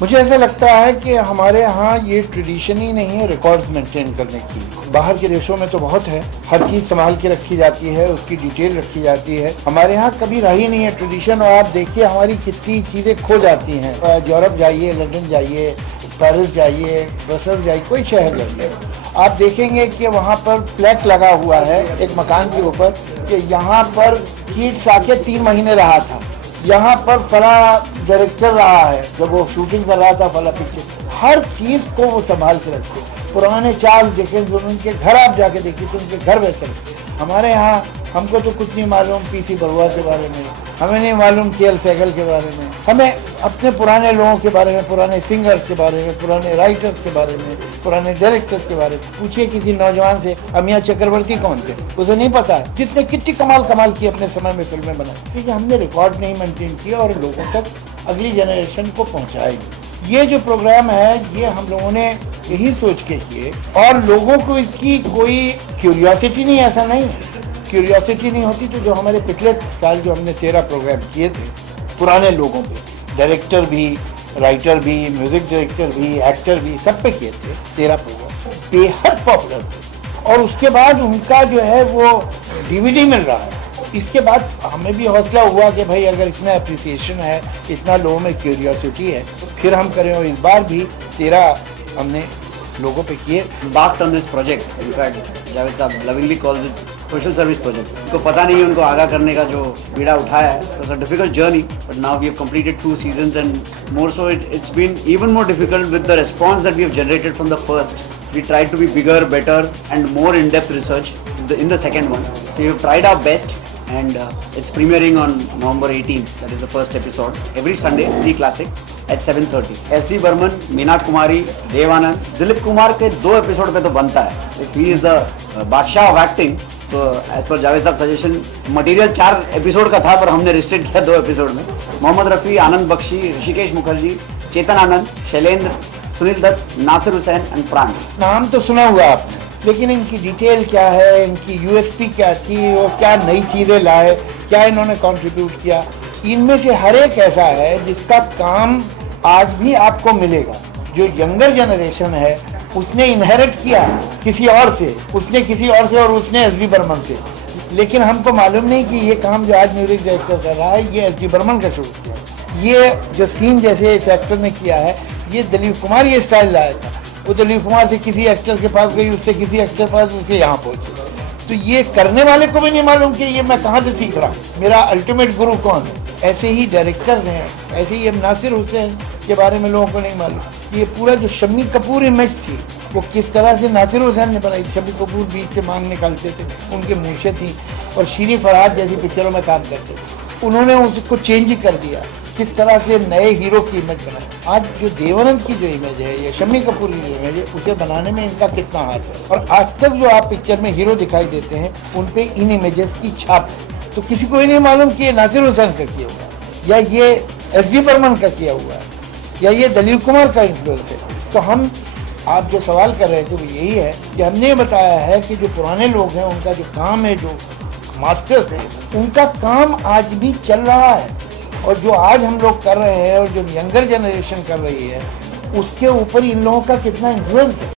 मुझे ऐसा लगता है कि हमारे यहाँ ये ट्रेडिशन ही नहीं है रिकॉर्ड्स मेंटेन करने की। बाहर के देशों में तो बहुत है, हर चीज़ संभाल के रखी जाती है, उसकी डिटेल रखी जाती है। हमारे यहाँ कभी रही नहीं है ट्रेडिशन। और आप देखिए हमारी कितनी चीज़ें खो जाती हैं। यूरोप जाइए, लंदन जाइए, पेरिस जाइए, ब्रसेल्स जाइए, कोई शहर जाइए, आप देखेंगे कि वहाँ पर प्लेक लगा हुआ है एक मकान के ऊपर कि यहाँ पर कीट्स आके 3 महीने रहा था, यहाँ पर फला डायरेक्टर रहा है जब वो शूटिंग कर रहा था फला पिक्चर। हर चीज़ को वो संभाल के रखते। पुराने चार्ल्स डिकेंस उनके घर आप जाके देखिए तो उनके घर वैसे रखते। हमारे यहाँ हमको तो कुछ नहीं मालूम पीसी बरुआ के बारे में, हमें नहीं मालूम के.एल. सहगल के बारे में, हमें अपने पुराने लोगों के बारे में, पुराने सिंगर्स के बारे में, पुराने राइटर्स के बारे में, पुराने डायरेक्टर्स के बारे में पूछिए किसी नौजवान से अमिया चक्रवर्ती कौन थे, उसे नहीं पता है। जितने कितनी कमाल की अपने समय में फिल्में बनाई, क्योंकि हमने रिकॉर्ड नहीं मेंटेन किया और लोगों तक अगली जनरेशन को पहुँचाई। ये जो प्रोग्राम है ये हम लोगों ने यही सोच के किए और लोगों को इसकी कोई क्यूरियोसिटी नहीं, ऐसा नहीं है। क्यूरियोसिटी नहीं होती तो जो हमारे पिछले साल जो हमने 13 प्रोग्राम किए थे पुराने लोगों पे, डायरेक्टर भी, राइटर भी, म्यूजिक डायरेक्टर भी, एक्टर भी, सब पे किए थे 13 प्रोग्राम, बेहद पॉपुलर थे। और उसके बाद उनका जो है वो DVD मिल रहा है। इसके बाद हमें भी हौसला हुआ कि भाई अगर इतना अप्रिसिएशन है, इतना लोगों में क्यूरियोसिटी है तो फिर हम करें। और इस बार भी 13 हमने लोगों पे किए। embarked on this project. In fact, Javed साहब lovingly calls it social service project. उनको पता नहीं है उनको आगाह करने का जो बीड़ा उठाया है. It was a difficult journey, but now we have completed 2 seasons and more so it's been even more difficult with the response that we have generated from the first. We tried to be bigger, better and more in-depth research in the second one. So we have tried our best and it's premiering on November 18th. That is the first episode. Every Sunday, Zee Classic at 7:30. S.D. Burman, Meena Kumari, Dev Anand, Dilip Kumar के 2 episode पे तो बनता है. He is the बादशाह of acting. तो as per Javed साहब suggestion material 4 episode का था पर हमने रिस्ट्रिक्ट किया 2 एपिसोड में. मोहम्मद रफ़ी, आनंद बख्शी, ऋषिकेश मुखर्जी, चेतन आनंद, शैलेंद्र, सुनील दत्त, नासिर हुसैन एंड प्राण. नाम तो सुना हुआ आपने, लेकिन इनकी डिटेल क्या है, इनकी USP क्या थी, वो क्या नई चीज़ें लाए, क्या इन्होंने कंट्रीब्यूट किया, इनमें से हर एक ऐसा है जिसका काम आज भी आपको मिलेगा। जो यंगर जनरेशन है उसने इनहेरिट किया किसी और से, उसने किसी और से और उसने S.D. बर्मन से। लेकिन हमको मालूम नहीं कि ये काम जो आज म्यूजिक डायरेक्टर कर रहा है ये S.D. बर्मन का शुरू किया। ये जो सीन जैसे इस एक्टर ने किया है ये दिलीप कुमार ये स्टाइल लाया था। वो दिलीप कुमार से किसी एक्टर के पास गई, उससे किसी एक्टर के पास, उससे यहाँ पहुँची। तो ये करने वाले को भी नहीं मालूम कि ये मैं कहाँ से सीख रहा हूँ, मेरा अल्टीमेट गुरु कौन है। ऐसे ही डायरेक्टर हैं, ऐसे ही नासिर हुसैन के बारे में लोगों को नहीं मालूम। ये पूरा जो शम्मी कपूर इमेज थी वो किस तरह से नासिर हुसैन ने बनाई। शम्मी कपूर बीच से मांग निकालते थे, उनके मूछें थी और शीरी फरहाद जैसी पिक्चरों में काम करते थे। उन्होंने उसको चेंज कर दिया, किस तरह से नए हीरो की इमेज बनाई। आज जो देवानंद की जो इमेज है या शम्मी कपूर की जो इमेज है उसे बनाने में इनका कितना हाथ है। और आज तक जो आप पिक्चर में हीरो दिखाई देते हैं उन पे इन इमेजेस की छाप है। तो किसी को ही नहीं मालूम कि ये नासिर हुसैन का किया हुआ है या ये S.D. बर्मन का किया हुआ है या ये दिलीप कुमार का इन्फ्लुएंस है। तो हम आप जो सवाल कर रहे थे वो यही है कि हमने बताया है कि जो पुराने लोग हैं उनका जो काम है, जो मास्टर्स हैं, उनका काम आज भी चल रहा है। और जो आज हम लोग कर रहे हैं और जो यंगर जनरेशन कर रही है उसके ऊपर इन लोगों का कितना इन्फ्लुएंस है।